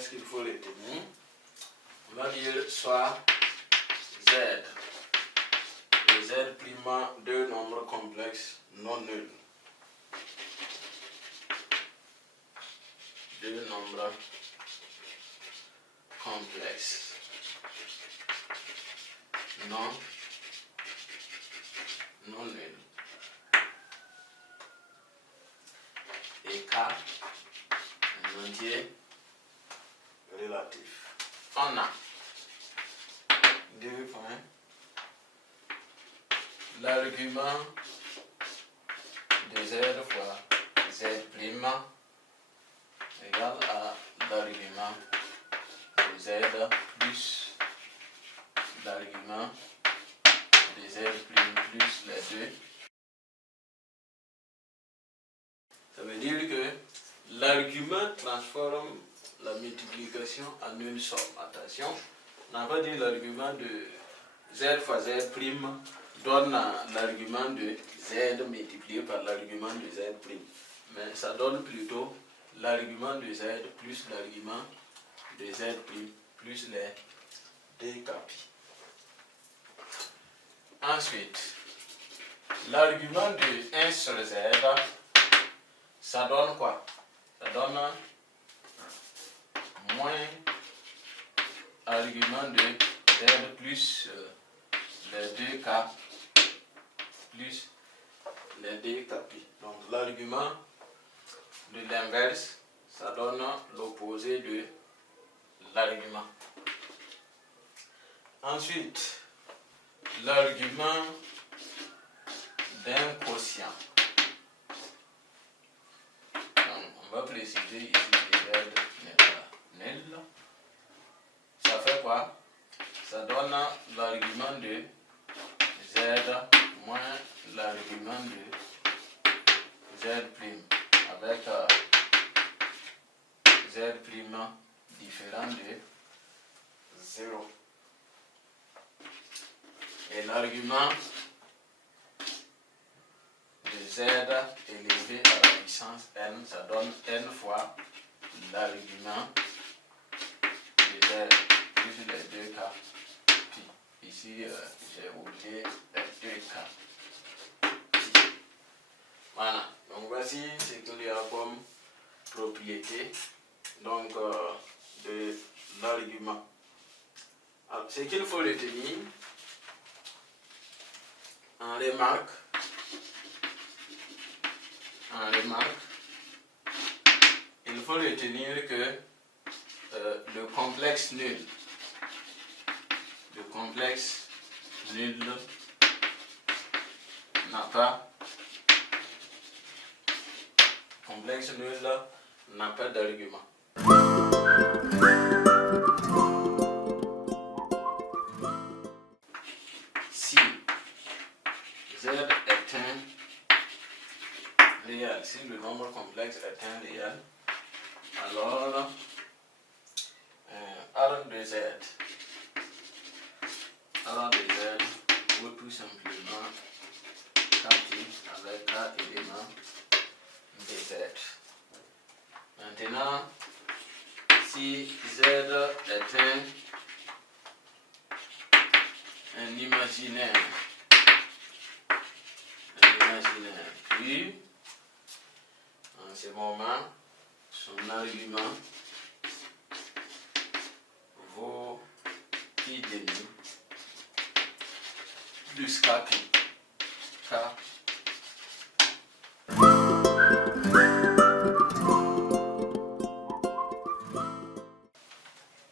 qu'est-ce qu'il faut retenir? On va dire soit Z et Z' deux nombres complexes non nuls. Deux nombres complexes non nuls. Et K, un entier relatif. On a deux points. L'argument de Z fois Z' égale à l'argument de Z plus l'argument de Z' plus les deux. Ça veut dire que l'argument transforme la multiplication en une somme. Attention, on n'a pas dit l'argument de Z fois Z' donne l'argument de Z multiplié par l'argument de Z'. Mais ça donne plutôt l'argument de Z plus l'argument de Z' plus les deux capis. Ensuite, l'argument de 1 sur Z, ça donne quoi? Ça donne moins argument de Z plus les deux K plus les deux capis. Donc l'argument de l'inverse, ça donne l'opposé de l'argument. Ensuite, l'argument d'un quotient. Donc, on va préciser ici que Z n'est pas nul. Ça fait quoi? Ça donne l'argument de Z moins l'argument de Z' avec Z' différent de 0. Et l'argument de Z élevé à la puissance n, ça donne n fois l'argument de Z plus les deux K. Puis ici, j'ai oublié les deux K. Voilà, donc voici ce qu'il y a comme propriété donc, de l'argument. Ce qu'il faut retenir en remarque, il faut retenir que le complexe nul n'a pas d'argument. Si Z est un réel, si le nombre complexe est un réel, alors R de Z vaut tout simplement Kt avec K éléments de Z. Maintenant, si Z est un imaginaire, puis en ce moment, son argument vaut pi demi plus K.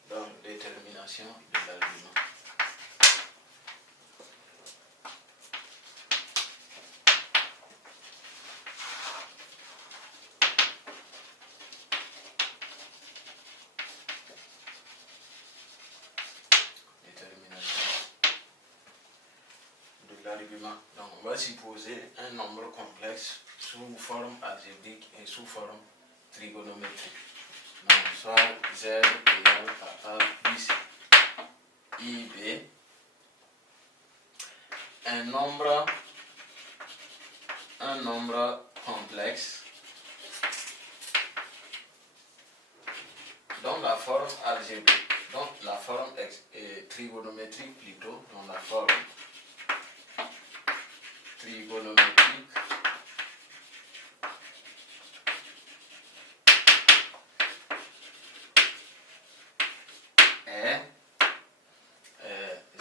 Donc, détermination de l'argument. Donc on va supposer un nombre complexe sous forme algébrique et sous forme trigonométrique. Donc soit Z égale à A plus IB. Un nombre complexe dans la forme algébrique, donc la forme trigonométrique plutôt, dans la forme trigonométrique est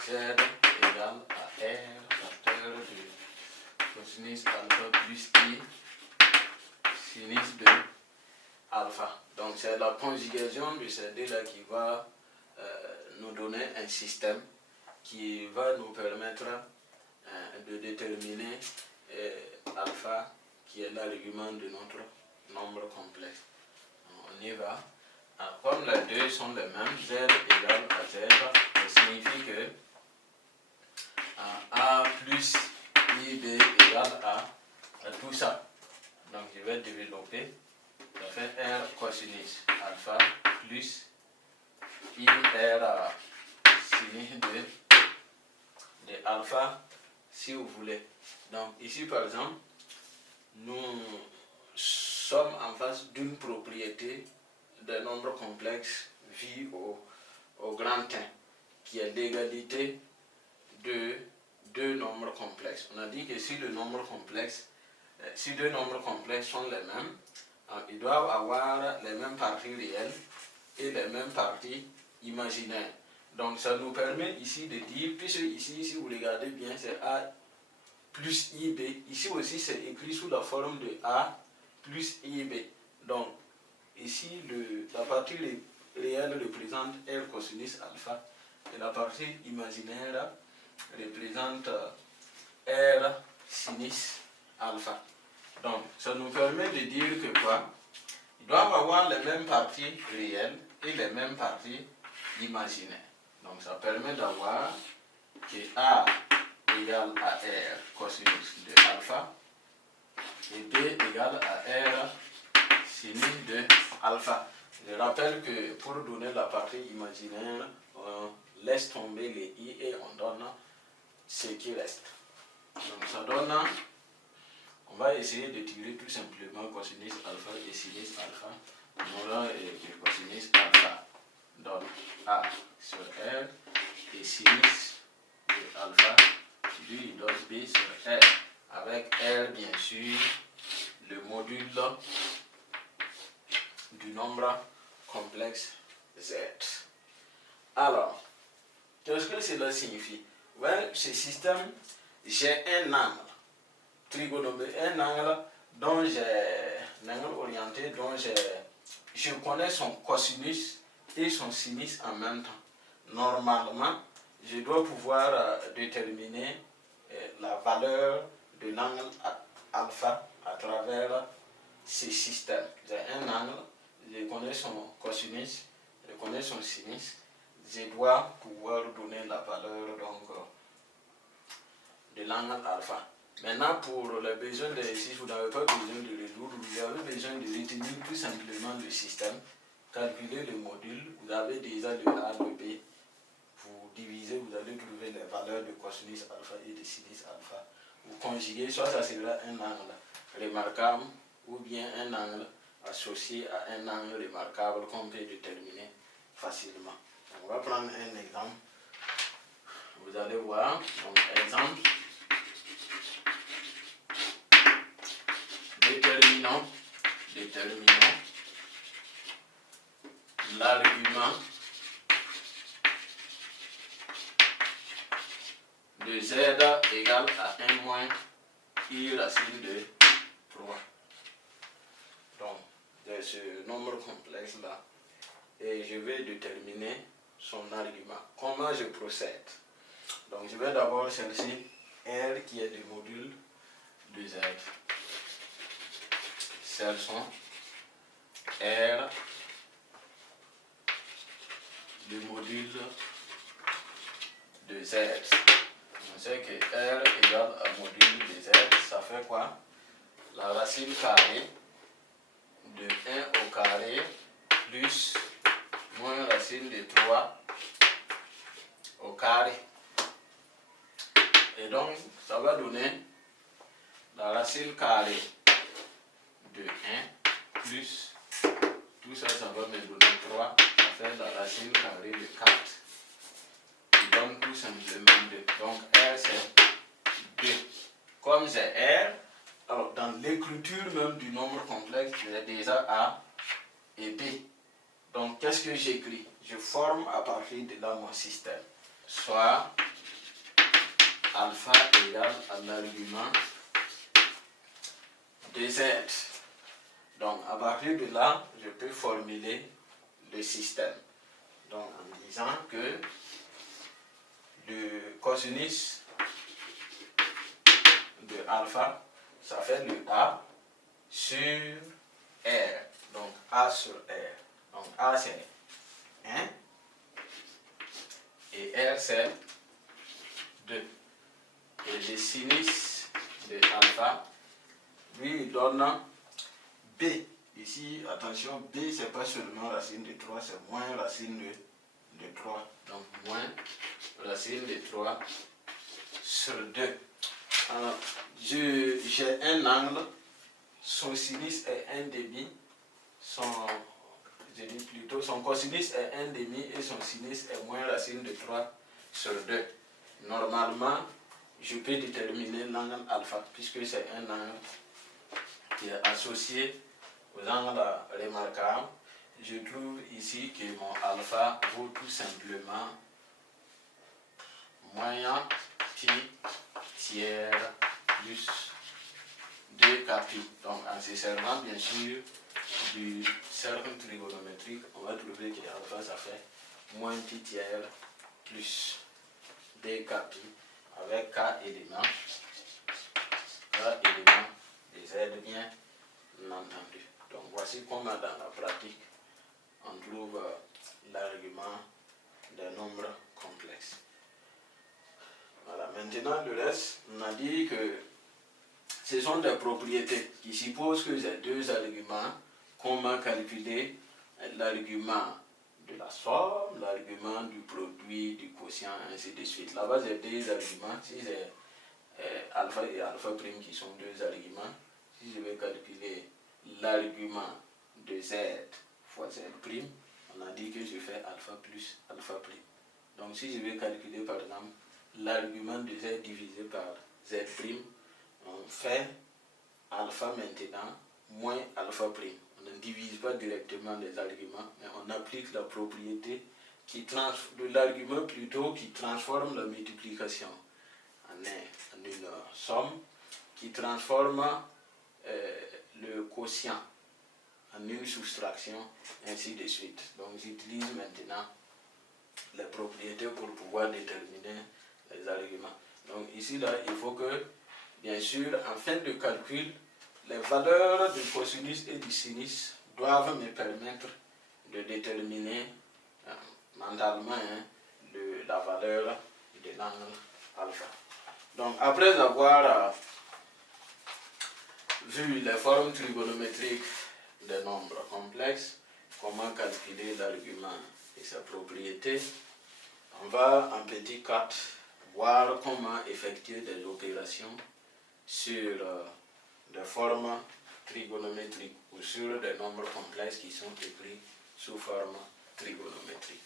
Z égale à R facteur de cosinus alpha plus I sinus de alpha. Donc c'est la conjugaison de ces deux-là qui va nous donner un système qui va nous permettre de déterminer alpha qui est l'argument de notre nombre complexe. On y va. Alors, comme les deux sont les mêmes, Z égale à Z, ça signifie que A plus IB égale à tout ça. Donc je vais développer. Ça fait R cosinus alpha plus IR sinus de alpha si vous voulez. Donc ici par exemple, nous sommes en face d'une propriété d'un nombre complexe vu au grand 1 qui est l'égalité de deux nombres complexes. On a dit que si deux nombres complexes sont les mêmes, ils doivent avoir les mêmes parties réelles et les mêmes parties imaginaires. Donc ça nous permet ici de dire, puisque ici si vous regardez bien, c'est A plus IB. Ici aussi c'est écrit sous la forme de A plus IB. Donc ici la partie réelle représente R cosinus alpha et la partie imaginaire représente R sinus alpha. Donc ça nous permet de dire que quoi? Ils doivent avoir les mêmes parties réelles et les mêmes parties imaginaires. Donc ça permet d'avoir que A égale à R cosinus de alpha et B égale à R sinus de alpha. Je rappelle que pour donner la partie imaginaire, on laisse tomber les I et on donne ce qui reste. Donc ça donne, on va essayer de tirer tout simplement cosinus alpha et sinus alpha. On aura que cosinus alpha donne A sur R et sinus de alpha lui donne B sur R. Avec R bien sûr le module du nombre complexe Z. Alors, qu'est-ce que cela signifie? Well, ce système, j'ai un angle trigonométrique, un angle dont j'ai un angle orienté dont je connais son cosinus et son sinus en même temps. Normalement, je dois pouvoir déterminer la valeur de l'angle alpha à travers ce système. J'ai un angle, je connais son cosinus, je connais son sinus, je dois pouvoir donner la valeur donc de l'angle alpha. Maintenant, pour les besoins de si vous n'avez pas besoin de résoudre, vous avez besoin de retenir tout simplement le système, calculer le module, vous avez déjà le A, le B, vous divisez, vous allez trouver les valeurs de cosinus alpha et de sinus alpha. Vous conjuguez, soit ça sera un angle remarquable ou bien un angle associé à un angle remarquable qu'on peut déterminer facilement. Donc, on va prendre un exemple. Vous allez voir, donc exemple, déterminons l'argument de Z égale à 1 moins I racine de 3. Donc, de ce nombre complexe là, et je vais déterminer son argument. Comment je procède? Donc, je vais d'abord chercher R qui est le module de Z. Cherchons R, le module de Z. On sait que R égale à module de Z, ça fait quoi? La racine carrée de 1 au carré plus moins racine de 3 au carré. Et donc, ça va donner la racine carrée de 1 plus tout ça, ça va me donner 3. Ça fait la racine carrée de 4. Qui donne tout simplement 2. Donc R c'est 2. Comme c'est R, alors dans l'écriture même du nombre complexe, j'ai déjà A et B. Donc qu'est-ce que j'écris? Je forme à partir de là mon système. Soit alpha égale à l'argument de Z. Donc à partir de là, je peux formuler le système. Donc en disant que le cosinus de alpha, ça fait le A sur R. Donc A sur R. Donc A c'est 1 et R c'est 2. Et le sinus de alpha, lui il donne B. Ici, attention, B c'est pas seulement racine de 3, c'est moins racine de 3. Donc moins racine de 3 sur 2. Alors, j'ai un angle, son sinus est 1,5, son cosinus est 1,5 et son sinus est moins racine de 3 sur 2. Normalement, je peux déterminer l'angle alpha, puisque c'est un angle qui est associé aux angles remarquables. Je trouve ici que mon alpha vaut tout simplement moyen pi tiers plus 2k pi. Donc en se servant bien sûr du cercle trigonométrique, on va trouver que alpha ça fait moins pi tiers plus 2k pi avec k éléments des z bien entendu. Donc voici comment dans la pratique on trouve l'argument des nombres complexes. Voilà, maintenant le reste, on a dit que ce sont des propriétés qui supposent que j'ai deux arguments. Comment calculer l'argument de la somme, l'argument du produit, du quotient, ainsi de suite. Là-bas, j'ai deux arguments. Si j'ai alpha et alpha prime qui sont deux arguments, si je vais calculer l'argument de z fois z prime, on a dit que je fais alpha plus alpha prime. Donc si je vais calculer par exemple l'argument de z divisé par z prime, on fait alpha maintenant moins alpha prime. On ne divise pas directement les arguments, mais on applique la propriété de l'argument plutôt qui transforme la multiplication en une somme, qui transforme le quotient en une soustraction, ainsi de suite. Donc j'utilise maintenant les propriétés pour pouvoir déterminer les arguments. Donc ici, là, il faut que, bien sûr, en fin de calcul, les valeurs du cosinus et du sinus doivent me permettre de déterminer mentalement la valeur de l'angle alpha. Donc après avoir vu les formes trigonométriques des nombres complexes, comment calculer l'argument et sa propriété, on va en petit 4 voir comment effectuer des opérations sur des formes trigonométriques ou sur des nombres complexes qui sont écrits sous forme trigonométrique.